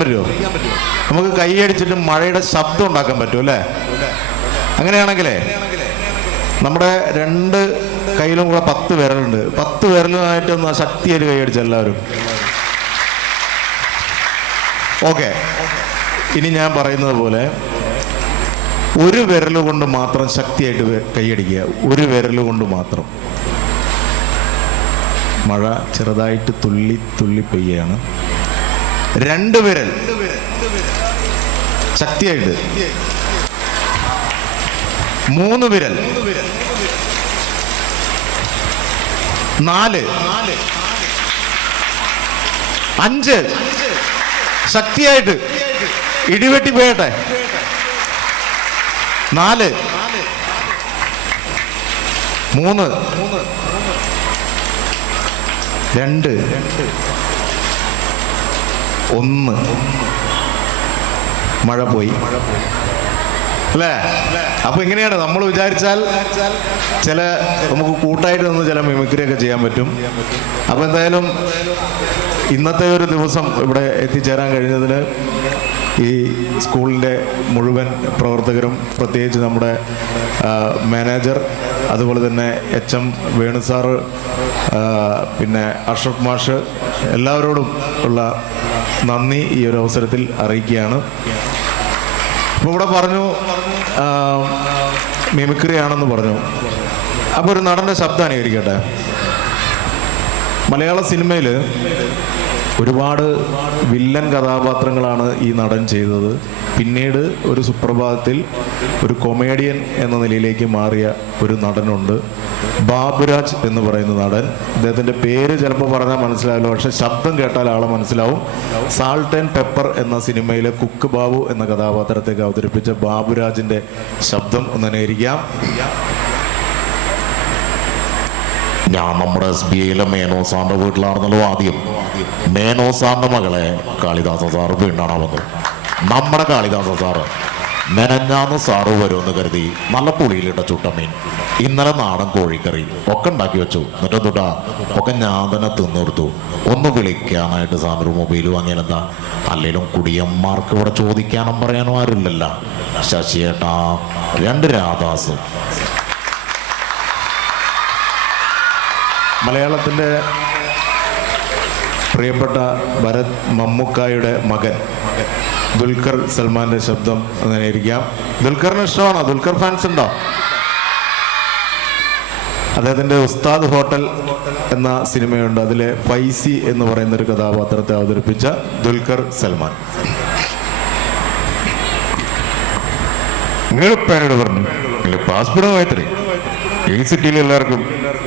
പറ്റുമോ? നമുക്ക് കൈയടിച്ചിട്ട് മഴയുടെ ശബ്ദം ഉണ്ടാക്കാൻ പറ്റും അല്ലേ? അങ്ങനെയാണെങ്കിലേ നമ്മുടെ രണ്ട് കയ്യിലും കൂടെ 10 വിരലുണ്ട്. 10 വിരലുമായിട്ട് ഒന്ന് ശക്തിയായിട്ട് കൈയടിച്ച എല്ലാവരും. ഓക്കെ, ഇനി ഞാൻ പറയുന്നത് പോലെ ഒരു വിരൽ കൊണ്ട് മാത്രം ശക്തിയായിട്ട് കൈയടിക്കുക. ഒരു വിരൽ കൊണ്ട് മാത്രം. മഴ ചെറുതായിട്ട് തുള്ളി തുള്ളി പെയ്യാണ്. 2 വിരൽ ശക്തിയായിട്ട്. 3 വിരൽ. 4. 5 ശക്തിയായിട്ട് ഇടിവെട്ടി പോയട്ടെ. 4 3 2 1. മഴ പോയി അല്ലേ? അപ്പൊ ഇങ്ങനെയാണ് നമ്മൾ വിചാരിച്ചാൽ നമുക്ക് കൂട്ടായിട്ട് നിന്ന് ചില മിമിക്രി ഒക്കെ ചെയ്യാൻ പറ്റും. അപ്പൊ എന്തായാലും ഇന്നത്തെ ഒരു ദിവസം ഇവിടെ എത്തിച്ചേരാൻ കഴിഞ്ഞതിന് ഈ സ്കൂളിൻ്റെ മുഴുവൻ പ്രവർത്തകരും, പ്രത്യേകിച്ച് നമ്മുടെ മാനേജർ, അതുപോലെ തന്നെ HM വേണു സാറ്, പിന്നെ അഷ്റഫ് മാഷ്, എല്ലാവരോടും ഉള്ള നന്ദി ഈ ഒരു അവസരത്തിൽ അറിയിക്കുകയാണ്. അപ്പോൾ ഇവിടെ പറഞ്ഞു മിമിക്രി ആണെന്ന് പറഞ്ഞു. അപ്പോൾ ഒരു നടൻ്റെ ശബ്ദം അനുകരിക്കട്ടെ. മലയാള സിനിമയിൽ ഒരുപാട് വില്ലൻ കഥാപാത്രങ്ങളാണ് ഈ നടൻ ചെയ്തത്. പിന്നീട് ഒരു സുപ്രഭാതത്തിൽ ഒരു കൊമേഡിയൻ എന്ന നിലയിലേക്ക് മാറിയ ഒരു നടനുണ്ട്, ബാബുരാജ് എന്ന് പറയുന്ന നടൻ. അദ്ദേഹത്തിൻ്റെ പേര് ചിലപ്പോൾ പറഞ്ഞാൽ മനസ്സിലാവില്ല, പക്ഷെ ശബ്ദം കേട്ടാൽ ആളെ മനസ്സിലാവും. സാൾട്ട് ആൻഡ് പെപ്പർ എന്ന സിനിമയിലെ കുക്ക് ബാബു എന്ന കഥാപാത്രത്തേക്ക് അവതരിപ്പിച്ച ബാബുരാജിൻ്റെ ശബ്ദം ഒന്ന് അനുകരിക്കാം. ഞാൻ നമ്മുടെ SBIയിലെ മേനോസാറിന്റെ വീട്ടിലായിരുന്നല്ലോ ആദ്യം. മേനോസാറിന്റെ മകളെ കാളിദാസ സാറ് വീണ്ടാണ് വന്നത്. നമ്മുടെ കാളിദാസ സാറ് മെനഞ്ഞാന്ന് സാറ് വരുമെന്ന് കരുതി നല്ല പുളിയിലിട്ട ചുട്ടമീൻ, ഇന്നലെ നാടൻ കോഴിക്കറി ഒക്കെ ഉണ്ടാക്കി വെച്ചു. എന്നിട്ടെന്തുട്ടാ ഒക്കെ ഞാൻ തന്നെ തിന്നെടുത്തു. ഒന്ന് വിളിക്കാനായിട്ട് സാറിന് മൊബൈൽ വാങ്ങിയാലെന്താ? അല്ലെങ്കിലും കുടിയന്മാർക്ക് ഇവിടെ ചോദിക്കാനും പറയാനും ആരുമില്ലല്ലോ. ശശിയേട്ടാ 2 രാധാസ്. മലയാളത്തിൻ്റെ പ്രിയപ്പെട്ട ഭരത് മമ്മൂക്കായുടെ മകൻ ദുൽഖർ സൽമാൻ്റെ ശബ്ദം അങ്ങനെ ഇരിക്കാം. ദുൽഖറിന് ഇഷ്ടമാണോ? ദുൽഖർ ഫാൻസ് ഉണ്ടോ? അദ്ദേഹത്തിൻ്റെ ഉസ്താദ് ഹോട്ടൽ എന്ന സിനിമയുണ്ട്, അതിലെ ഫൈസി എന്ന് പറയുന്ന ഒരു കഥാപാത്രത്തെ അവതരിപ്പിച്ച ദുൽഖർ സൽമാൻ. നിങ്ങൾ പേരോട് പറഞ്ഞു പാസ്പോർട്ട് വായത്രേ ഈ സിറ്റിയിൽ എല്ലാവർക്കും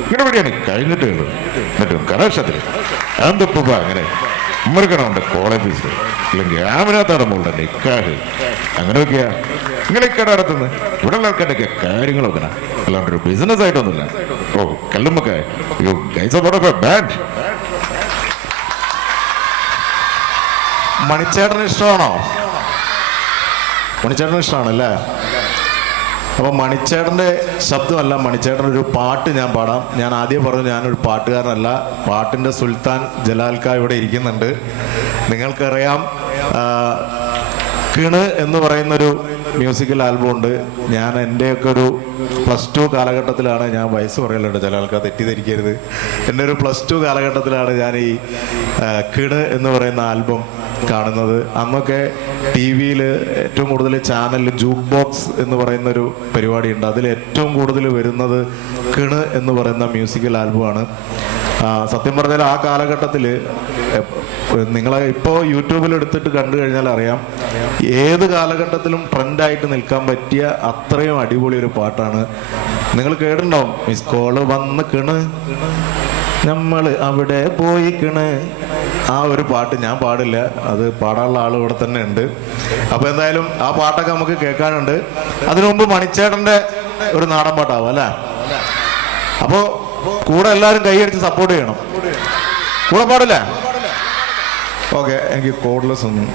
ഇങ്ങനെ വരികയാണ് കഴിഞ്ഞിട്ട് എന്നിട്ട് കലാശത്തിൽ അതെന്തപ്പ അങ്ങനെ ഉമ്മർക്കണമുണ്ട് കോളേജ് ഫീസ് ഇല്ലെങ്കിൽ ആമനാത്താണ് മോളുടെ നിക്കാഹ് അങ്ങനെയൊക്കെയാ നിങ്ങളെ കട നടത്തുന്നത്. ഇവിടെ ഉള്ള ആൾക്കാരുടെയൊക്കെ കാര്യങ്ങളൊക്കെ അല്ലാണ്ട് ഒരു ബിസിനസ് ആയിട്ടൊന്നുമില്ല. ഓ കല്ലുമ്മക്കായ ബാൻഡ്. മണിച്ചേട്ടന് ഇഷ്ടമാണോ? മണിച്ചേട്ടന് ഇഷ്ടമാണല്ലേ? അപ്പോൾ മണിച്ചേട്ടൻ്റെ ശബ്ദമല്ല, മണിച്ചേട്ടനൊരു പാട്ട് ഞാൻ പാടാം. ഞാൻ ആദ്യം പറഞ്ഞു ഞാനൊരു പാട്ടുകാരനല്ല. പാട്ടിൻ്റെ സുൽത്താൻ ജലാൽക്ക ഇവിടെ ഇരിക്കുന്നുണ്ട്. നിങ്ങൾക്കറിയാം കിണ് എന്ന് പറയുന്നൊരു മ്യൂസിക്കൽ ആൽബം ഉണ്ട്. ഞാൻ എൻ്റെയൊക്കെ ഒരു +2 കാലഘട്ടത്തിലാണ്, ഞാൻ വയസ്സ് പറയലുണ്ട് ചില ആൾക്കാർ തെറ്റിദ്ധരിക്കരുത്, എൻ്റെ ഒരു +2 കാലഘട്ടത്തിലാണ് ഞാൻ ഈ കിണ് എന്ന് പറയുന്ന ആൽബം കാണുന്നത്. അന്നൊക്കെ TV-യിൽ ഏറ്റവും കൂടുതൽ ചാനലിൽ ജൂക്ക് ബോക്സ് എന്ന് പറയുന്നൊരു പരിപാടിയുണ്ട്. അതിൽ ഏറ്റവും കൂടുതൽ വരുന്നത് കിണ് എന്ന് പറയുന്ന മ്യൂസിക്കൽ ആൽബമാണ്. സത്യം പറഞ്ഞാൽ ആ കാലഘട്ടത്തിൽ നിങ്ങളെ ഇപ്പോൾ യൂട്യൂബിൽ എടുത്തിട്ട് കണ്ടു കഴിഞ്ഞാൽ അറിയാം, ഏത് കാലഘട്ടത്തിലും ട്രെൻഡായിട്ട് നിൽക്കാൻ പറ്റിയ അത്രയും അടിപൊളി ഒരു പാട്ടാണ്. നിങ്ങൾ കേട്ടിട്ടുണ്ടാവും, മിസ് കോള് വന്ന് കിണ് നമ്മൾ അവിടെ പോയി കിണ്. ആ ഒരു പാട്ട് ഞാൻ പാടില്ല, അത് പാടാനുള്ള ആൾ ഇവിടെ തന്നെ ഉണ്ട്. അപ്പോൾ എന്തായാലും ആ പാട്ടൊക്കെ നമുക്ക് കേൾക്കാനുണ്ട്. അതിനു മുമ്പ് മണിച്ചേട്ടൻ്റെ ഒരു നാടൻ പാട്ടാവും അല്ലേ? അപ്പോൾ കൂടെ എല്ലാവരും കൈയടിച്ച് സപ്പോർട്ട് ചെയ്യണം. കൂടെ പാടില്ലേ? ഓക്കെ, എനിക്ക് കോഡ്ലെസ് ഒന്നും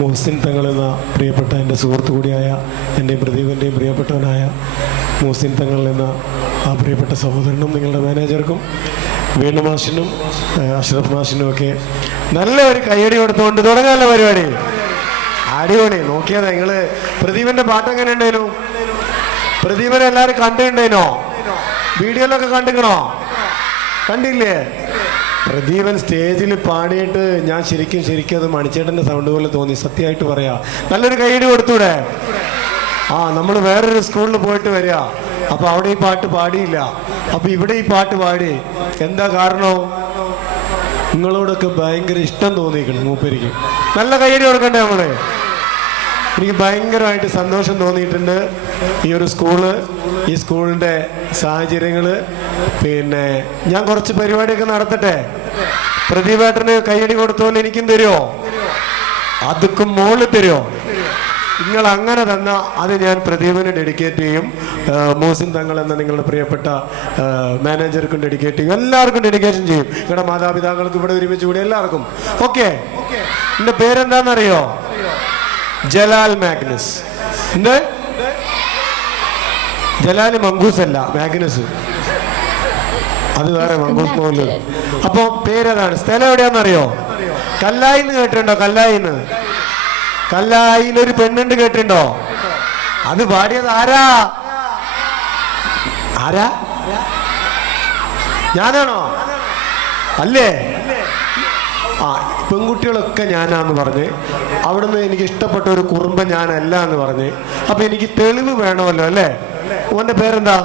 മുഹസിൻ തങ്ങൾ എന്ന പ്രിയപ്പെട്ട എൻ്റെ സുഹൃത്തു കൂടിയായ എൻ്റെയും പ്രദീപിൻ്റെയും പ്രിയപ്പെട്ടവനായ മുഹസിൻ തങ്ങൾ എന്ന ആ പ്രിയപ്പെട്ട സഹോദരനും നിങ്ങളുടെ മാനേജർക്കും വീണു മാഷിനും അഷ്റഫ് മാഷിനും ഒക്കെ നല്ല ഒരു കയ്യടി കൊടുത്തുകൊണ്ട് തുടങ്ങാനുള്ള പരിപാടി. അടിപൊളി. നോക്കിയാൽ നിങ്ങൾ പ്രദീപിൻ്റെ പാട്ട് എങ്ങനെ ഉണ്ടായിരുന്നു? പ്രദീപനെ എല്ലാവരും കണ്ടിട്ടുണ്ടേനോ? വീഡിയോയിലൊക്കെ കണ്ടിക്കണോ? കണ്ടില്ലേ? പ്രദീപൻ സ്റ്റേജിൽ പാടിയിട്ട് ഞാൻ ശരിക്കും അത് മണിച്ചേട്ടൻ്റെ സൗണ്ട് പോലെ തോന്നി. സത്യമായിട്ട് പറയാ. നല്ലൊരു കൈയടി കൊടുത്തൂടെ? നമ്മൾ വേറൊരു സ്കൂളിൽ പോയിട്ട് വരിക, അപ്പോൾ അവിടെ ഈ പാട്ട് പാടിയില്ല, അപ്പോൾ ഇവിടെ ഈ പാട്ട് പാടി. എന്താ കാരണം? നിങ്ങളോടൊക്കെ ഭയങ്കര ഇഷ്ടം തോന്നിയിരിക്കണം മൂപ്പരിക്ക്. നല്ല കയ്യടി കൊടുക്കണ്ടേ നമ്മള്? എനിക്ക് ഭയങ്കരമായിട്ട് സന്തോഷം തോന്നിയിട്ടുണ്ട്. ഈ ഒരു സ്കൂള്, ഈ സ്കൂളിൻ്റെ സാഹചര്യങ്ങൾ. പിന്നെ ഞാൻ കുറച്ച് പരിപാടിയൊക്കെ നടത്തട്ടെ. പ്രതിഭേട്ടന് കയ്യടി കൊടുത്തോലെ എനിക്കും തരുമോ? അതുക്കും മുകളിൽ തരുമോ? നിങ്ങൾ അങ്ങനെ തന്ന അത് ഞാൻ പ്രദീപിന് ഡെഡിക്കേറ്റ് ചെയ്യും. മോസിൻ തങ്ങൾ എന്ന നിങ്ങളുടെ പ്രിയപ്പെട്ട മാനേജർക്കും ഡെഡിക്കേറ്റ് ചെയ്യും. എല്ലാവർക്കും ഡെഡിക്കേഷൻ ചെയ്യും. നിങ്ങളുടെ മാതാപിതാക്കൾക്ക് ഇവിടെ ഒരുമിച്ച് കൂടി എല്ലാവർക്കും. ഓക്കെ, എൻ്റെ പേരെന്താണെന്നറിയോ? ജലാൽ മാഗ്നസ്. എന്ത്? ജലാൽ മങ്കൂസ് അല്ല, മാഗ്നസ്. അത് വേറെ, മങ്കൂസ് മോഹൻലാൽ. അപ്പൊ പേരതാണ്. സ്ഥലം എവിടെയാണെന്നറിയോ? കല്ലായിന്ന് കേട്ടിട്ടുണ്ടോ? കല്ലായിന്ന്. കല്ലായിലൊരു പെണ്ണുണ്ട്, കേട്ടിട്ടുണ്ടോ? അത് പാടിയത് ആരാ? ആരാ? ഞാനാണോ? അല്ലേ? ആ, പെൺകുട്ടികളൊക്കെ ഞാനാന്ന് പറഞ്ഞ് അവിടുന്ന് എനിക്ക് ഇഷ്ടപ്പെട്ട ഒരു കുറുമ്പ ഞാനല്ല എന്ന് പറഞ്ഞ്. അപ്പൊ എനിക്ക് തെളിവ് വേണമല്ലോ അല്ലേ? ഓന്റെ പേരെന്താ?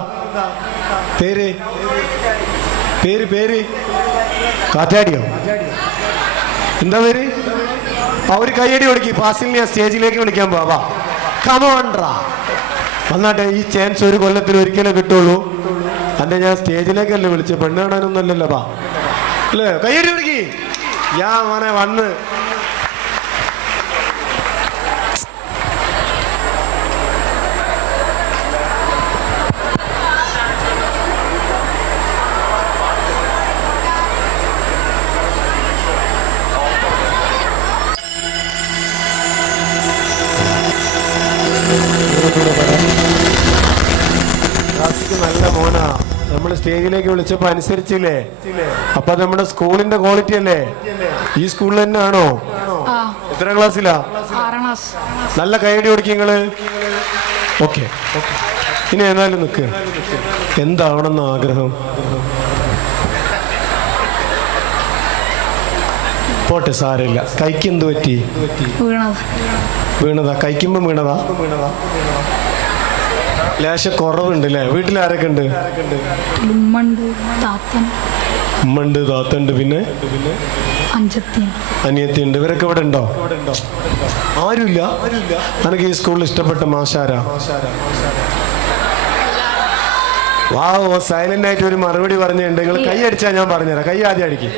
പേര് പേര് പേര് കാറ്റാടിയോ? എന്താ പേര്? ഒരു കയ്യടി കൊടുക്കി. ഫാസിലിനെ ഞാൻ സ്റ്റേജിലേക്ക് വിളിക്കാൻ പോവാ. കമോൺട്രാ, വന്നാട്ടെ. ഈ ചാൻസ് ഒരു കൊല്ലത്തിൽ ഒരിക്കലേ കിട്ടുള്ളൂ. അല്ലെ ഞാൻ സ്റ്റേജിലേക്കല്ലേ വിളിച്ച്, പെണ്ണ് കാണാനൊന്നല്ലല്ലോ. ബാ അല്ലേ? കയ്യടി കൊടുക്കി. ഞാൻ മോനെ വന്ന്. നല്ല മോനാ. നമ്മൾ സ്റ്റേജിലേക്ക് വിളിച്ചപ്പോ അനുസരിച്ചില്ലേ? അപ്പൊ നമ്മുടെ സ്കൂളിന്റെ ക്വാളിറ്റി അല്ലേ? ഈ സ്കൂളിൽ തന്നെ ആണോ? എത്ര ക്ലാസ്സിലാ? നല്ല കൈയടി കൊടുക്കി നിങ്ങള്. ഓക്കെ, ഇനി ഏതായാലും നിക്ക്. എന്താവണമെന്ന് ആഗ്രഹം? പോട്ടെ, സാരമില്ല. കൈക്ക് എന്ത് പറ്റി? വീണതാ? കൈക്കുമ്പോ വീണതാ? ലേശ കുറവുണ്ട് അല്ലേ? വീട്ടിൽ ആരൊക്കെ ഉണ്ട്? ഉമ്മണ്ട്, താത്തണ്ട്, പിന്നെ അനിയത്തിയുണ്ട്. ഇവരൊക്കെ ഇവിടെ ഉണ്ടോ? ആരുമില്ല. എനിക്ക് ഈ സ്കൂളിൽ ഇഷ്ടപ്പെട്ട മാഷാരാ? വാവ്, സൈലന്റ് ആയിട്ട് ഒരു മറുപടി പറഞ്ഞിട്ടുണ്ട്. നിങ്ങൾ കൈ അടിച്ചാൽ ഞാൻ പറഞ്ഞുതരാം. കൈ ആദ്യം അടിക്കും.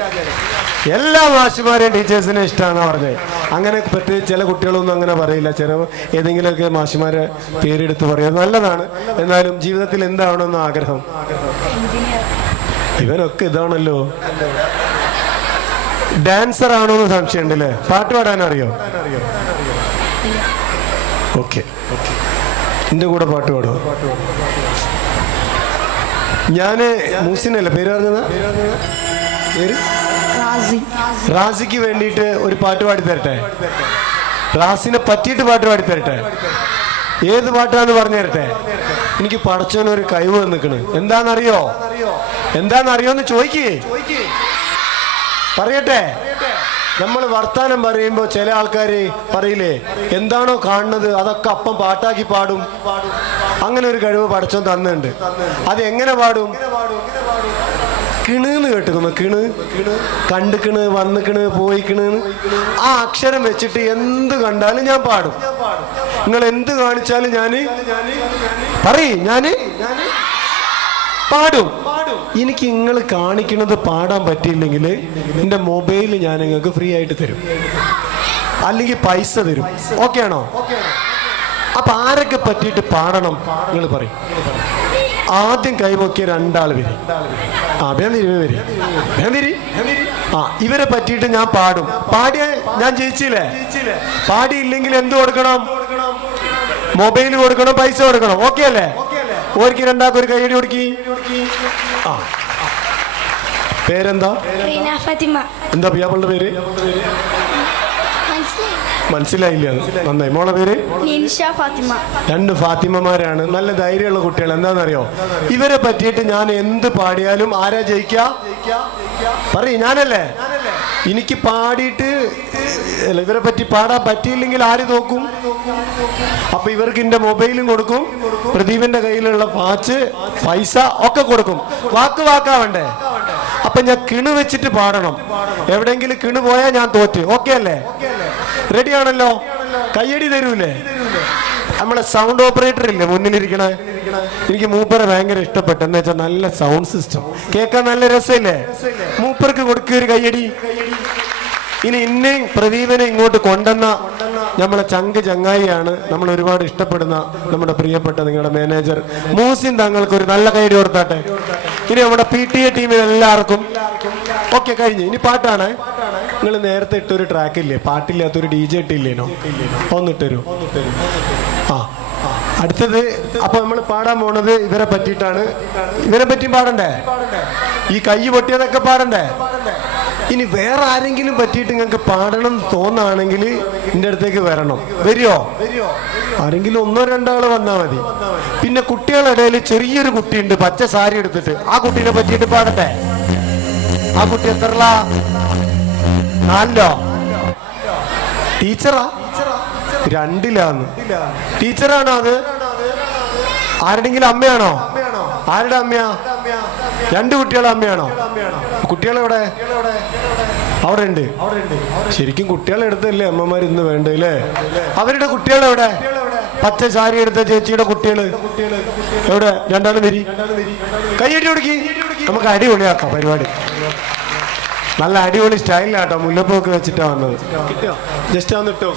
എല്ലാ മാഷുമാരെയും ടീച്ചേഴ്സിനെ ഇഷ്ടമാണെന്നാ പറഞ്ഞത്. അങ്ങനെ പ്രത്യേകിച്ച് ചില കുട്ടികളൊന്നും അങ്ങനെ പറയില്ല. ചില ഏതെങ്കിലുമൊക്കെ മാഷുമാരെ പേരെടുത്ത് പറയാം, നല്ലതാണ്. എന്നാലും ജീവിതത്തിൽ എന്താവണമെന്ന് ആഗ്രഹം? ഇവനൊക്കെ ഇതാണല്ലോ. ഡാൻസർ ആണോ എന്ന് സംശയമുണ്ട് അല്ലേ? പാട്ട് പാടാൻ അറിയോ? ഓക്കെ, എന്റെ കൂടെ പാട്ട് പാടുമോ? ഞാന് മൂസിനല്ല പേര് പറഞ്ഞത്. പേര് റാസിക്ക് വേണ്ടിയിട്ട് ഒരു പാട്ട് പാടി തരട്ടെ? റാസിനെ പറ്റിയിട്ട് പാട്ട് പാടി തരട്ടെ? ഏത് പാട്ടാന്ന് പറഞ്ഞു തരട്ടെ? എനിക്ക് പടച്ചോനൊരു കഴിവ് നിൽക്കണ്. എന്താണെന്നറിയോ? എന്താണെന്നറിയോന്ന് ചോദിക്കേ. പറയട്ടെ? നമ്മൾ വർത്താനം പറയുമ്പോൾ ചില ആൾക്കാർ പറയില്ലേ, എന്താണോ കാണുന്നത് അതൊക്കെ അപ്പം പാട്ടാക്കി പാടും. അങ്ങനെ ഒരു കഴിവ് പടച്ചോൻ തന്നുണ്ട്. അത് എങ്ങനെ പാടും? കിണെന്ന് കേട്ടുക്കുന്നു. കിണ്, കണ്ടുക്കിണ്, വന്നിക്കിണ്, പോയിക്കിണ്. ആ അക്ഷരം വെച്ചിട്ട് എന്ത് കണ്ടാലും ഞാൻ പാടും. നിങ്ങൾ എന്ത് കാണിച്ചാലും ഞാന് പാടും. എനിക്ക് നിങ്ങൾ കാണിക്കുന്നത് പാടാൻ പറ്റിയില്ലെങ്കിൽ എൻ്റെ മൊബൈൽ ഞാൻ നിങ്ങൾക്ക് ഫ്രീ ആയിട്ട് തരും, അല്ലെങ്കിൽ പൈസ തരും. ഓക്കെ ആണോ? അപ്പൊ ആരൊക്കെ പറ്റിയിട്ട് പാടണം നിങ്ങൾ പറയും. ആദ്യം കൈപൊക്കിയ രണ്ടാൾ വരും. ഇവരെ പറ്റിയിട്ട് ഞാൻ പാടും. പാടിയ ഞാൻ ജയിച്ചില്ലേ? പാടിയില്ലെങ്കിൽ എന്ത് കൊടുക്കണം? മൊബൈൽ കൊടുക്കണം, പൈസ കൊടുക്കണം. ഓക്കെ അല്ലേ? ഓർക്ക് രണ്ടാൾക്ക് ഒരു കൈയടി കൊടുക്കി. ആ, പേരെന്താ? എന്താ പിയാപ്പളുടെ പേര്? മനസ്സിലായില്ല. നന്നായി. മോളെ പേര്? രണ്ട് ഫാത്തിമമാരാണ്. നല്ല ധൈര്യമുള്ള കുട്ടികൾ. എന്താണെന്നറിയോ? ഇവരെ പറ്റിയിട്ട് ഞാൻ എന്ത് പാടിയാലും ആരാ ജയിക്ക? പറയും. ഞാനല്ലേ? എനിക്ക് പാടിയിട്ട് ഇവരെ പറ്റി പാടാൻ പറ്റിയില്ലെങ്കിൽ ആര് നോക്കും? അപ്പൊ ഇവർക്ക് എന്റെ മൊബൈലും കൊടുക്കും, പ്രദീപിന്റെ കയ്യിലുള്ള വാച്ച്, പൈസ ഒക്കെ കൊടുക്കും. വാക്കാവണ്ടേ? അപ്പൊ ഞാൻ കിണു വെച്ചിട്ട് പാടണം. എവിടെയെങ്കിലും കിണു പോയാൽ ഞാൻ തോറ്റ്. ഓക്കെ അല്ലേ? റെഡി ആണല്ലോ? കയ്യടി തരൂലേ? നമ്മളെ സൗണ്ട് ഓപ്പറേറ്റർ ഇല്ലേ മുന്നിലിരിക്കണേ, എനിക്ക് മൂപ്പരെ ഭയങ്കര ഇഷ്ടപ്പെട്ടു. എന്ന് വെച്ചാൽ നല്ല സൗണ്ട് സിസ്റ്റം, കേൾക്കാൻ നല്ല രസമില്ലേ? മൂപ്പർക്ക് കൊടുക്കുക ഒരു കയ്യടി. ഇനി ഇന്നെയും പ്രദീപനെ ഇങ്ങോട്ട് കൊണ്ടുവന്ന നമ്മളെ ചങ്ങായിയാണ്, നമ്മൾ ഒരുപാട് ഇഷ്ടപ്പെടുന്ന നമ്മുടെ പ്രിയപ്പെട്ട നിങ്ങളുടെ മാനേജർ മൂസിൻ തങ്ങൾക്ക് ഒരു നല്ല കൈയടി കൊടുത്താട്ടെ. ഇനി നമ്മുടെ PTA ടീമിന് എല്ലാവർക്കും ഓക്കെ കഴിഞ്ഞു. ഇനി പാട്ടാണ്. നിങ്ങൾ നേരത്തെ ഇട്ടൊരു ട്രാക്ക് ഇല്ലേ, പാട്ടില്ലാത്തൊരു DJ ഇട്ടില്ലേനോ? ഒന്നിട്ടൊരു അടുത്തത്. അപ്പൊ നമ്മൾ പാടാൻ പോണത് ഇവരെ പറ്റിയിട്ടാണ്. ഇവരെ പറ്റി പാടണ്ടേ? ഈ കൈ പൊട്ടിയതൊക്കെ പാടണ്ടേ? ഇനി വേറെ ആരെങ്കിലും പറ്റിയിട്ട് നിങ്ങൾക്ക് പാടണം തോന്നാണെങ്കിൽ എൻ്റെ അടുത്തേക്ക് വരണം. വരുമോ? ആരെങ്കിലും ഒന്നോ രണ്ടാള് വന്നാൽ മതി. പിന്നെ കുട്ടികളുടെ ഇടയിൽ ചെറിയൊരു കുട്ടിയുണ്ട് പച്ച സാരി എടുത്തിട്ട്, ആ കുട്ടീനെ പറ്റിയിട്ട് പാടട്ടെ. ആ കുട്ടി എത്രല്ല? 4ലോ? ടീച്ചറാ? 2ലാന്ന്. ടീച്ചറാണോ അത്? ആരുടെങ്കിലും അമ്മയാണോ? ആരുടെ അമ്മയാ? 2 കുട്ടികളെ അമ്മയാണോ? കുട്ടികളെവിടെ? അവിടെ ഉണ്ട്. ശരിക്കും കുട്ടികളെ എടുത്തല്ലേ അമ്മമാർ ഇന്ന് വേണ്ടല്ലേ? അവരുടെ കുട്ടികളെവിടെ? പച്ച സാരി എടുത്ത ചേച്ചിയുടെ കുട്ടികള് എവിടെ? 2 വരി കൈയ്യടി കൊടുക്കി. നമുക്ക് അടിപൊളിയാക്കാം പരിപാടി. നല്ല അടിപൊളി സ്റ്റൈലിലാട്ടോ, മുല്ലപ്പൊക്കെ വെച്ചിട്ടാ വന്നത്. ജസ്റ്റ് ഒന്ന് ഇട്ടോ.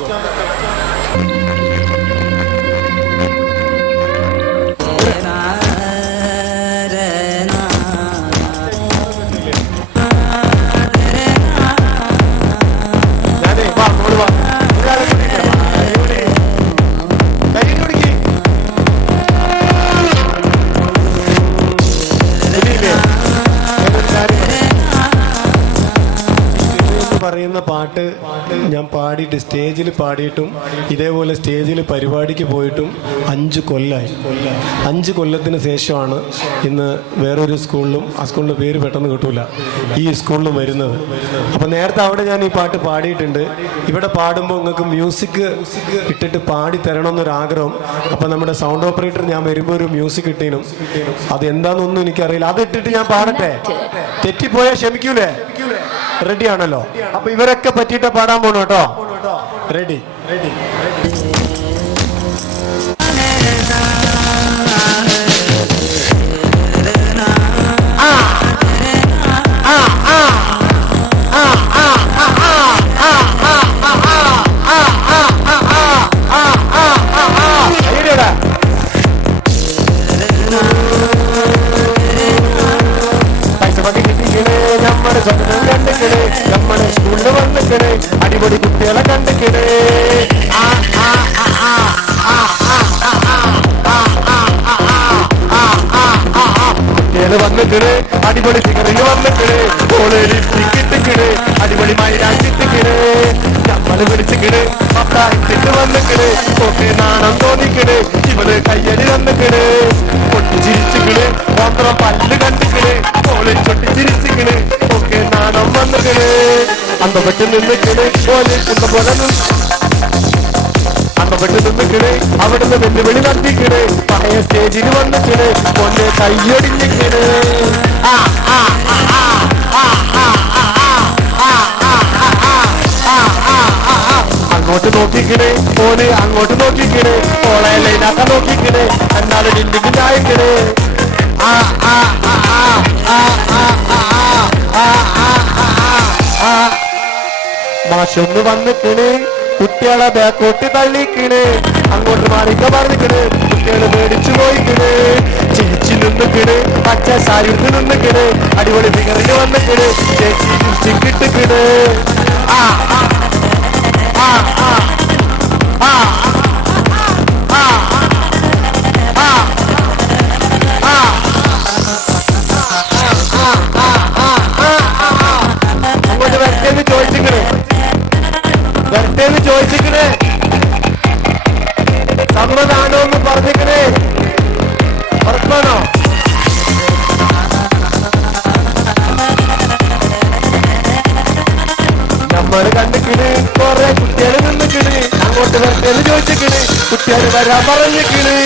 പറയുന്ന പാട്ട് ഞാൻ പാടിയിട്ട് സ്റ്റേജിൽ പാടിയിട്ടും ഇതേപോലെ സ്റ്റേജിൽ പരിപാടിക്ക് പോയിട്ടും 5 കൊല്ലമായി. 5 കൊല്ലത്തിന് ശേഷമാണ് ഇന്ന് വേറൊരു സ്കൂളിലും, ആ സ്കൂളിൻ്റെ പേര് പെട്ടെന്ന് കിട്ടൂല, ഈ സ്കൂളിലും വരുന്നത്. അപ്പം നേരത്തെ അവിടെ ഞാൻ ഈ പാട്ട് പാടിയിട്ടുണ്ട്. ഇവിടെ പാടുമ്പോൾ നിങ്ങൾക്ക് മ്യൂസിക് ഇട്ടിട്ട് പാടി തരണം എന്നൊരാഗ്രഹം. അപ്പം നമ്മുടെ സൗണ്ട് ഓപ്പറേറ്റർ ഞാൻ വരുമ്പോൾ ഒരു മ്യൂസിക് ഇട്ടീനും, അത് എന്താണെന്നൊന്നും എനിക്കറിയില്ല. അത് ഇട്ടിട്ട് ഞാൻ പാടട്ടെ. തെറ്റിപ്പോയാൽ ക്ഷമിക്കൂലേ? റെഡി ആണല്ലോ? അപ്പൊ ഇവരൊക്കെ പറ്റിയിട്ട് പാടാൻ പോണു കേട്ടോ. റെഡി? നമ്മുടെ സ്വപ്നം കണ്ടിക്കണേ, നമ്മുടെ സ്കൂളിൽ വന്നിക്കണേ, അടിപൊളി കുട്ടികളെ കണ്ടിക്കണേ. കുട്ടികള് വന്നിക്കണേ, അടിപൊളി ഫിഗറിൽ വന്നിക്കണേ, ലിപ്സ്റ്റിക് ഇട്ടിക്കണേ, അടിപൊളി മൈലാഞ്ചിട്ടിക്കണേ, നമ്മള് വിളിച്ചിക്കണേ, പത്തായിട്ടിട്ട് വന്നിക്കണേ, ഒക്കെ നാണം തോന്നിക്കണേ, ഇവള് കയ്യടി വന്നിക്കണേ, പൊട്ടിച്ചിരിച്ചിക്കണേ, മാത്രം പല്ല് കണ്ടിക്കണേ, കോളിൽ ചൊട്ടിച്ചിരിച്ചിക്കണേ, ഒക്കെ നാണം വന്നിക്കണേ, അന്തപ്പെട്ട് നിന്നിക്കണേ, പോലെ പോലെ അന്തപ്പെട്ട് നിന്നിക്കണേ, അവിടുന്ന് വെല്ലുവിളി നടത്തിക്കണേ, പഴയ സ്റ്റേജിൽ വന്നിക്കണേ, കൊന്നെ കയ്യൊടിഞ്ഞിക്കണേ. അങ്ങോട്ട് നോക്കിക്കണേ, ഓന് അങ്ങോട്ട് നോക്കിക്കണേ, ഓളെ ലൈനാക്ക നോക്കിക്കണേ, എന്നാലും ഡിൻഡിക്ക് ചായക്കണേ. മാഷൊന്ന് വന്നിക്കണേ, കുട്ടികളെ ബാക്കോട്ട് തള്ളിക്കണേ, അങ്ങോട്ട് മാറിക്ക പറഞ്ഞിക്കണേ, കുട്ടികള് മേടിച്ചു പോയിക്കണേ, ചേച്ചി നിന്നിക്കണേ, പച്ച സാരി എടുത്ത് നിന്നിക്കണേ, അടിപൊളി ഫിഗറിന് വന്നിക്കണേ, ചേച്ചി ലിപ്സ്റ്റിക് ഇട്ടിക്കണേ. അങ്ങോട്ട് വരട്ടേന്ന് ചോദിച്ചിക്കണേ, വരട്ടേന്ന് ചോദിച്ചിക്കണേ, സമ്മതാണോ എന്ന് പറഞ്ഞിക്കണേ, ഉറപ്പാണോ? നമ്മള് കണ്ടിക്കണ് കൊറേ കുട്ടികള് നിന്നിക്കണ്, അങ്ങോട്ട് വരട്ടേന്ന് ചോദിച്ചിക്കണ്, കുട്ടികള് വരാൻ പറഞ്ഞിക്കണ്.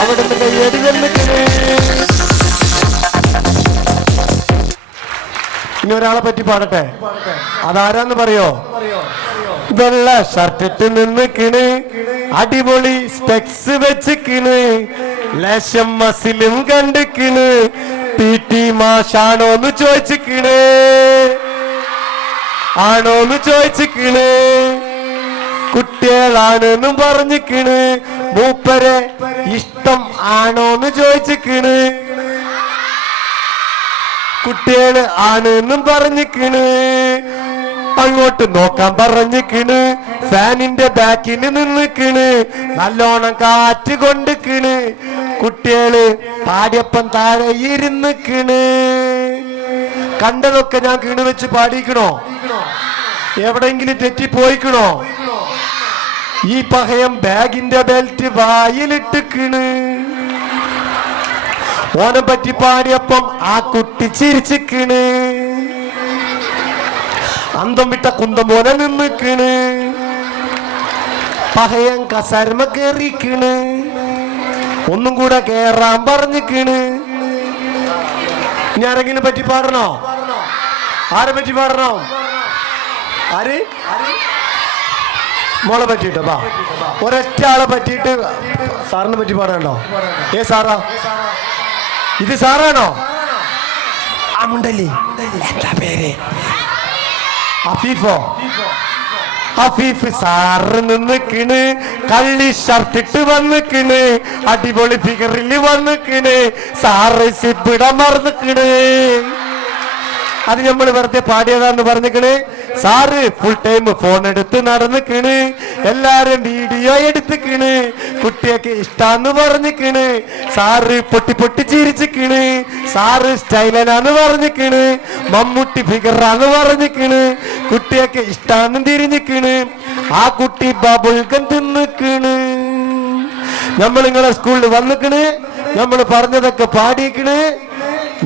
അവിടുന്ന് കയ്യടി വന്നിക്കണേ. ഇനി ഒരാളെ പറ്റി പാടട്ടെ. അതാരാന്ന് പറയോ? വെള്ള ഷർട്ടിട്ട് നിന്നിക്കണ്, അടിപൊളി സ്പെക്സ് വെച്ചിക്കണ്, ലേശം മസിലും കണ്ടിക്കണ്, PT മാഷാണോന്ന് ചോദിച്ചിക്കണ്, ആണോന്ന് ചോദിച്ചിക്കണ്, കുട്ടികളാണെന്നും പറഞ്ഞിക്കണ്, മൂപ്പരെ ഇഷ്ടം ആണോന്ന് ചോദിച്ചിക്കണ്, കുട്ടികള് ആണെന്നും പറഞ്ഞിക്കണ്, അങ്ങോട്ട് നോക്കാൻ പറഞ്ഞിക്കണ്, ഫാനിന്റെ ബാക്കിൽ നിന്നിക്കണ്, നല്ലോണം കാറ്റ് കൊണ്ടിക്കണ്, കുട്ടികള് പാടിയപ്പം താഴെ ഇരുന്നിക്കണ്. കണ്ടതൊക്കെ ഞാൻ കിണു വെച്ച് പാടിക്കണോ? എവിടെങ്കിലും തെറ്റിപ്പോയിക്കണോ? ഈ പഹയം ബാഗിന്റെ ബെൽറ്റ് വായിലിട്ടിക്കണ്. ഓനെ പറ്റി പാടിയപ്പം ആ കുട്ടി ചിരിച്ചിക്കണ്, അന്തം വിട്ട കുന്തം പോലെ നിന്നിക്കണ്, പഹയം കസർമ കേറിക്കണ്, ഒന്നും കൂടെ കേറാൻ പറഞ്ഞിക്കണ്. ഇനി ആരെങ്കിലും പറ്റി പാടണോ? ആരെ പറ്റി പാടണോ? ആര്? മോളെ പറ്റിട്ടോ? വാ, ഒരൊറ്റ ആളെ പറ്റിയിട്ട് സാറിനെ പറ്റി പാടണ്ടോ? സാറാ? ഇത് സാറാണോ? ആ മുണ്ടല്ലേ, എന്താ പേര്? അഫീഫോ? അഫീഫ് സാറ് നിന്നിക്കണ്, കള്ളി ഷർട്ടിട്ട് വന്നിക്കണ്, അടിപൊളി ഫിഗറിൽ വന്നിക്കണ്, സാറ് സിബിടം മറന്നിക്കണ്. അത് നമ്മൾ വെറുതെ പാടിയതാന്ന് പറഞ്ഞിക്കണ്. സാറ് ഫുൾ ടൈം ഫോൺ എടുത്ത് നടന്നിക്കണ്, എല്ലാരും വീഡിയോ എടുത്തിക്കണ്, കുട്ടിയൊക്കെ ഇഷ്ടാന്ന് പറഞ്ഞിക്കണ്, സാറ് പൊട്ടി പൊട്ടി ചിരിച്ചിക്കണ്, സാറ് സ്റ്റൈലനാന്ന് പറഞ്ഞിക്കണ്, മമ്മൂട്ടി ഫിഗറാന്ന് പറഞ്ഞിക്കണ്, കുട്ടിയൊക്കെ ഇഷ്ടാന്ന് തിരിഞ്ഞിക്കണ്, ആ കുട്ടി ബബിൾഗം തിന്നിക്കണ്. നമ്മൾ നിങ്ങളെ സ്കൂളിൽ വന്നിക്കണ്, നമ്മൾ പറഞ്ഞതൊക്കെ പാടിക്കണ്,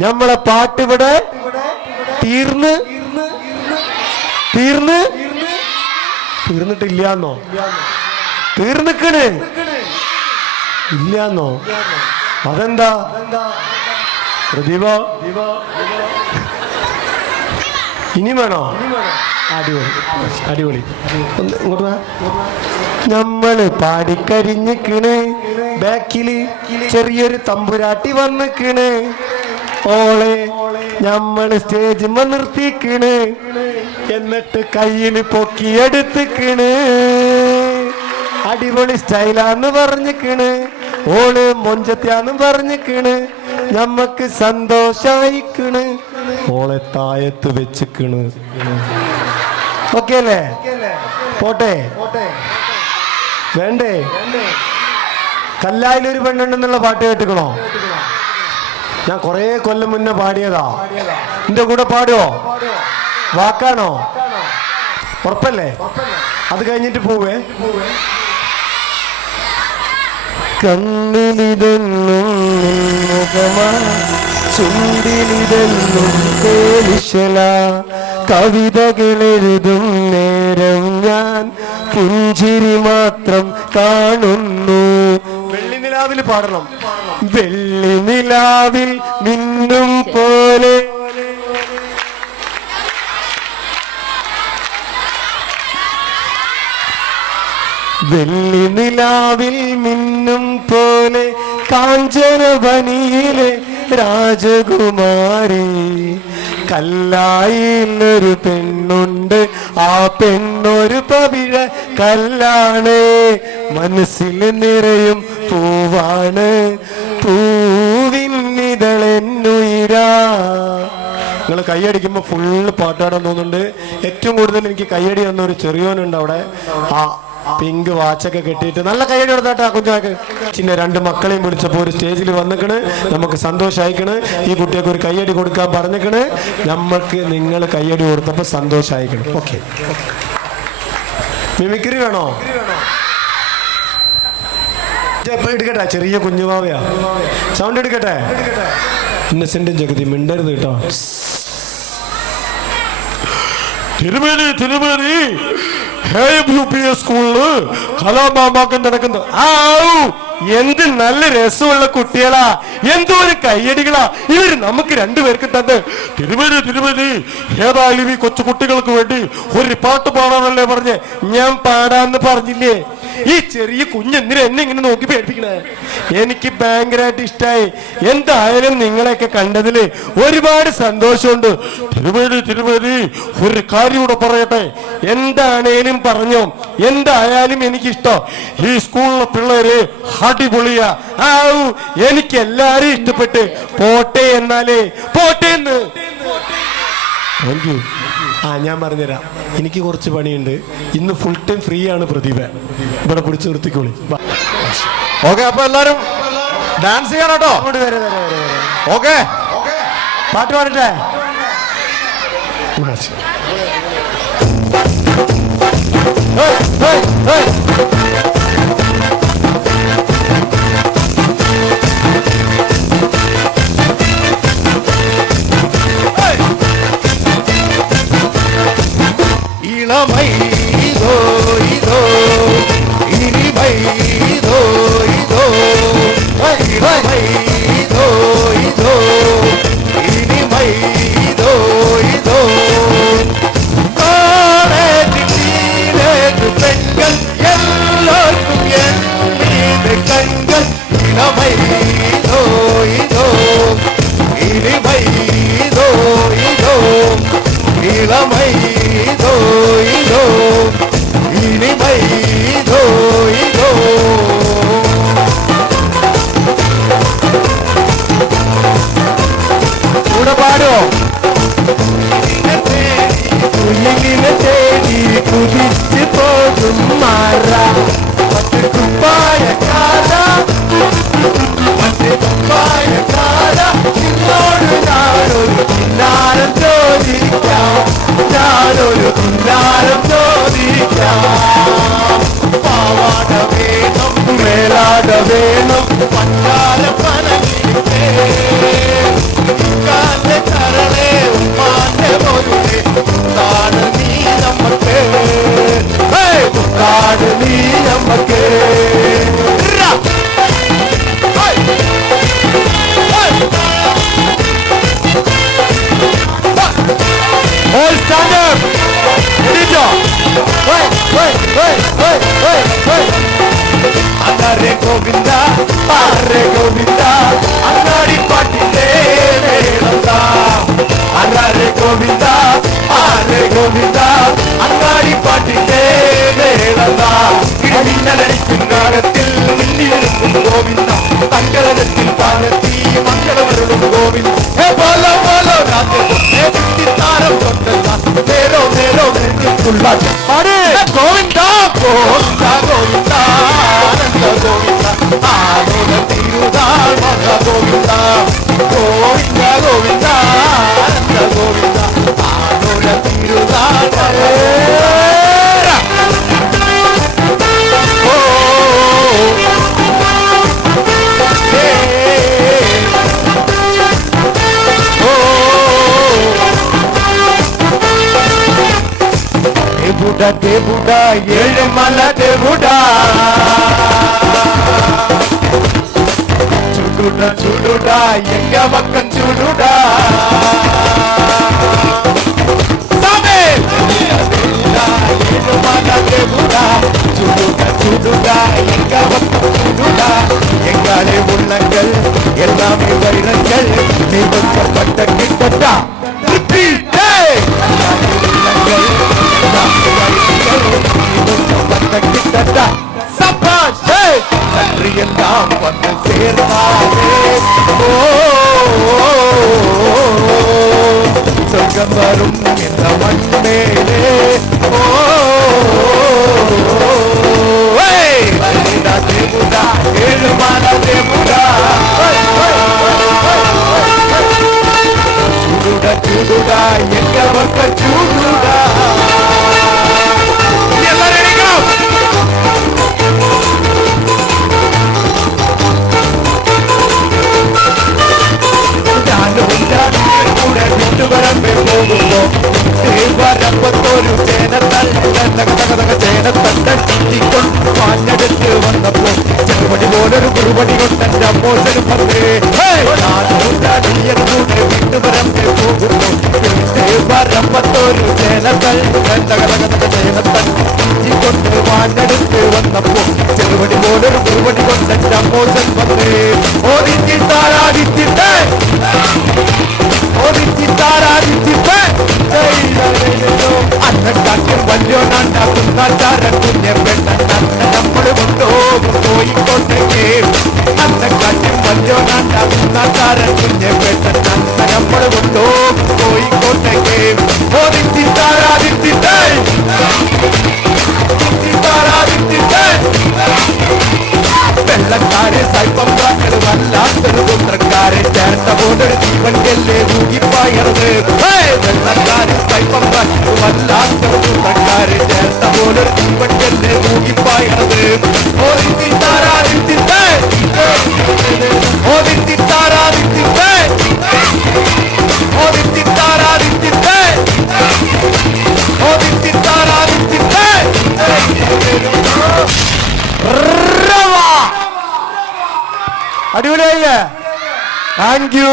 നമ്മളെ പാട്ട് ഇവിടെ തീർന്നിട്ടില്ലാന്നോ? തീർന്നിക്കണ് ഇല്ലാന്നോ? അതെന്താ പ്രദീപ? ഇനി വേണോ? അടിപൊളി അടിപൊളി. ഇങ്ങോട്ട് നമ്മള് പാടിക്കരിഞ്ഞിക്കണ്, ബാക്കില് ചെറിയൊരു തമ്പുരാട്ടി വന്നിക്കണ്, ഓളെ നമ്മള് സ്റ്റേജ് നിർത്തിക്കണ്, എന്നിട്ട് കയ്യില് പൊക്കിയെടുത്തിക്കണ്, അടിപൊളി സ്റ്റൈലാന്ന് പറഞ്ഞിക്കണ്, ഓള് മൊഞ്ചത്യാന്ന് പറഞ്ഞിക്കണ്, നമ്മക്ക് സന്തോഷായിക്കണ്, ഓളെ താഴത്ത് വെച്ചിക്കണ്. ഓക്കെ അല്ലേ? പോട്ടെ വേണ്ടേ? കല്ലായിലൊരു പെണ്ണുണ്ടെന്നുള്ള പാട്ട് കേട്ടിക്കണോ? ഞാൻ കൊറേ കൊല്ലം മുന്നേ പാടിയതാ. എന്റെ കൂടെ പാടുവോ? വാക്കാണോ? ഉറപ്പല്ലേ? അത് കഴിഞ്ഞിട്ട് പോവേ. കണ്ണിലിതെന്നും മുഖമാ, ചുണ്ടിലിതെന്നും തേലിശല, കവിതകളെഴുതും നേരം ഞാൻ പുഞ്ചിരി മാത്രം കാണുന്നു. വെള്ളിനിലാവിൽ പാടണം. വെള്ളിനിലാവിൽ മിന്നും പോലെ, വെള്ളിനിലാവിൽ മിന്നും പോലെ, കാഞ്ചനവനിയിലെ രാജകുമാരി, കല്ലായിലൊരു പെണ്ണുണ്ട്, ആ പെണ്ണൊരു പവിഴ കല്ലാണ്, മനസ്സിൽ നിറയും പൂവാണ്, പൂവിന്നിതളെന്നുയിരാ. നിങ്ങൾ കൈയടിക്കുമ്പോൾ ഫുള്ള് പാട്ടാടാൻ തോന്നുന്നുണ്ട്. ഏറ്റവും കൂടുതൽ എനിക്ക് കൈയടി തന്ന ഒരു ചെറിയോനുണ്ട് അവിടെ, ആ പിങ്ക് വാച്ചൊക്കെ കെട്ടിയിട്ട് നല്ല കൈയടി കൊടുത്താട്ടാ കുഞ്ഞാക്ക്. ചിന്ന രണ്ട് മക്കളെയും വിളിച്ചപ്പോൾ ഒരു സ്റ്റേജിൽ വന്നിക്കണ്, നമുക്ക് സന്തോഷമായിക്കണ്. ഈ കുട്ടിയൊക്കെ ഒരു കൈയടി കൊടുക്കാൻ പറഞ്ഞിക്കണ്, നമ്മൾക്ക് നിങ്ങൾ കൈയടി കൊടുത്തപ്പോൾ സന്തോഷമായിക്കണ്. ഓക്കെ, മിമിക്രി വേണോ? എടുക്കട്ടെ, ചെറിയ കുഞ്ഞുമാവയാ, സൗണ്ട് എടുക്കട്ടെ. ഇന്നസെന്റും ജഗതി മിണ്ടരുത് കേട്ടോ. തിരുമേനി UPS സ്കൂളില് കലാമാമാക്കം നടക്കുന്നു. എന്ത് നല്ല രസമുള്ള കുട്ടികളാ, എന്തോ ഒരു കയ്യടികളാ ഇവര് നമുക്ക് രണ്ടുപേർക്ക് തന്ന്. തിരുമേനി ഏതായാലും ഈ കൊച്ചു കുട്ടികൾക്ക് വേണ്ടി ഒരു പാട്ട് പാടാനല്ലേ പറഞ്ഞ് ഞാൻ പാടാന്ന് പറഞ്ഞില്ലേ? ഈ ചെറിയ കുഞ്ഞെന്തിനാ എന്നെ ഇങ്ങനെ നോക്കി പേടിപ്പിക്കണേ? എനിക്ക് ഭയങ്കരമായിട്ട് ഇഷ്ടമായി. എന്തായാലും നിങ്ങളെയൊക്കെ കണ്ടതില് ഒരുപാട് സന്തോഷമുണ്ട്. തിരുമേനി ഒരു കാര്യം കൂടെ പറയട്ടെ. എന്താണേലും പറഞ്ഞോ, എന്തായാലും എനിക്കിഷ്ടം. ഈ സ്കൂളിലെ പിള്ളേര് അടിപൊളിയാ. എനിക്ക് എല്ലാരും ഇഷ്ടപ്പെട്ട്. പോട്ടെ എന്നാലേ പോട്ടെ എന്ന്. Thank you. ഞാൻ പറഞ്ഞുതരാം, എനിക്ക് കുറച്ച് പണിയുണ്ട്. ഇന്ന് ഫുൾ ടൈം ഫ്രീ ആണ് പ്രദീപ. ഇവിടെ പിടിച്ചു നിർത്തിക്കോളി. ഓക്കെ, അപ്പൊ എല്ലാരും ഡാൻസ് ചെയ്യാനോട്ടോ. ഓക്കെ, പാട്ട് പാടട്ടെ. ഇളമൈ ഇതോ ഇതോ ഇനിമൈ ഇതോ ഇതോ ഇളമൈ ഇതോ ഇതോ ഇനിമൈ ഇതോ ഇതോ കോളേജിലേക്ക് പെൺകൾ എല്ലാവർക്കും എന്നീത് കൺകൾ. ഇളമൈ ഇതോ ഇതോ ഇനിമൈ ഇതോ ഇതോ ഇളമൈ ഇതോ ഇതോ ഇനിമൈ ഇതോ ഇതോ. കൂടെ പാടോ. കുഞ്ഞിനെ തേടി കുതിച്ച് പോകും മാറ മറ്റ് കുപ്പായക്കാര മറ്റ് കുപ്പായക്കാര. നിന്നോട് ഞാനൊരു കിന്നാരം ചോദിക്കാം, ഞാനൊരു കിന്നാരം ചോദിക്കാം. പാവാട വേണം മേലാട വേണം പണ്ടാല പനകിട്ടേ ഇക്കാന്റെ കരളെ ഉമ്മാന്റെ പൊരുളെ കുത്താട് നീ നമ്മക്ക് കുത്താട് നീ നമ്മക്ക്. All stand up! Ninja! Hare Govinda, Hare Govinda, Angadi Patile Vedanta. Hare Govinda, Hare Govinda, Angadi Patile Vedanta. Idinalarikkun nagathil minnivirukkum Govinda, Tangaladil paanathi mangalavararum Govinda. Hey bolo bolo raathe taram kottalla mero mero nennulla Hare Govinda Govinda Govinda Ananda Govinda Aanoda Tirudal Maha Govinda Govinda Govinda Ananda Govinda Aanoda Tirudal Hare. Devuda Yelmala Devuda Chududa Yenga Bakkan Chududa Sabe Yelmala Devuda Chududa Yenga Bakkan Chududa Yengale Ullangal Ellame Vairangal Nivakkappatta Kittata Repeat சற்றியெல்லாம் வந்து சேர்ந்தாரே சொர்க்கம் வரும் என்ற மண்மேலே தேவுடா ஏழுமான தேவுடா சூடுடா சூடுடா எங்க பக்க சூடுடா. Viva കുന്നാച്ചാരൻ കുഞ്ഞെ പെട്ടെന്ന് നമ്മൾ കൊണ്ടുപോകും കോഴിക്കോട്ടേക്ക് അന്നക്കാറ്റും പഞ്ചോനാണ്ട കുന്നാച്ചാരൻ കുഞ്ഞെ പെട്ടെന്ന് നമ്മൾ കൊണ്ടുപോകും കോഴിക്കോട്ടേക്ക് വെള്ളക്കാരെ സൈപ്പം കാക്കല് വല്ലാത്തൊരു പുത്രക്കാരെ ചേർത്ത പോലൊരു ജീവൻ കല്ലേ ൂകിപ്പായണത് വെള്ളക്കാരെ സൈപ്പം കാക്കല് വല്ലാത്തൊരു പുത്രക്കാരെ ചേർത്ത പോലൊരു ജീവൻ കല്ലേ ൂകിപ്പായണത് അടിപൊളിയായില്ലേ? Thank you.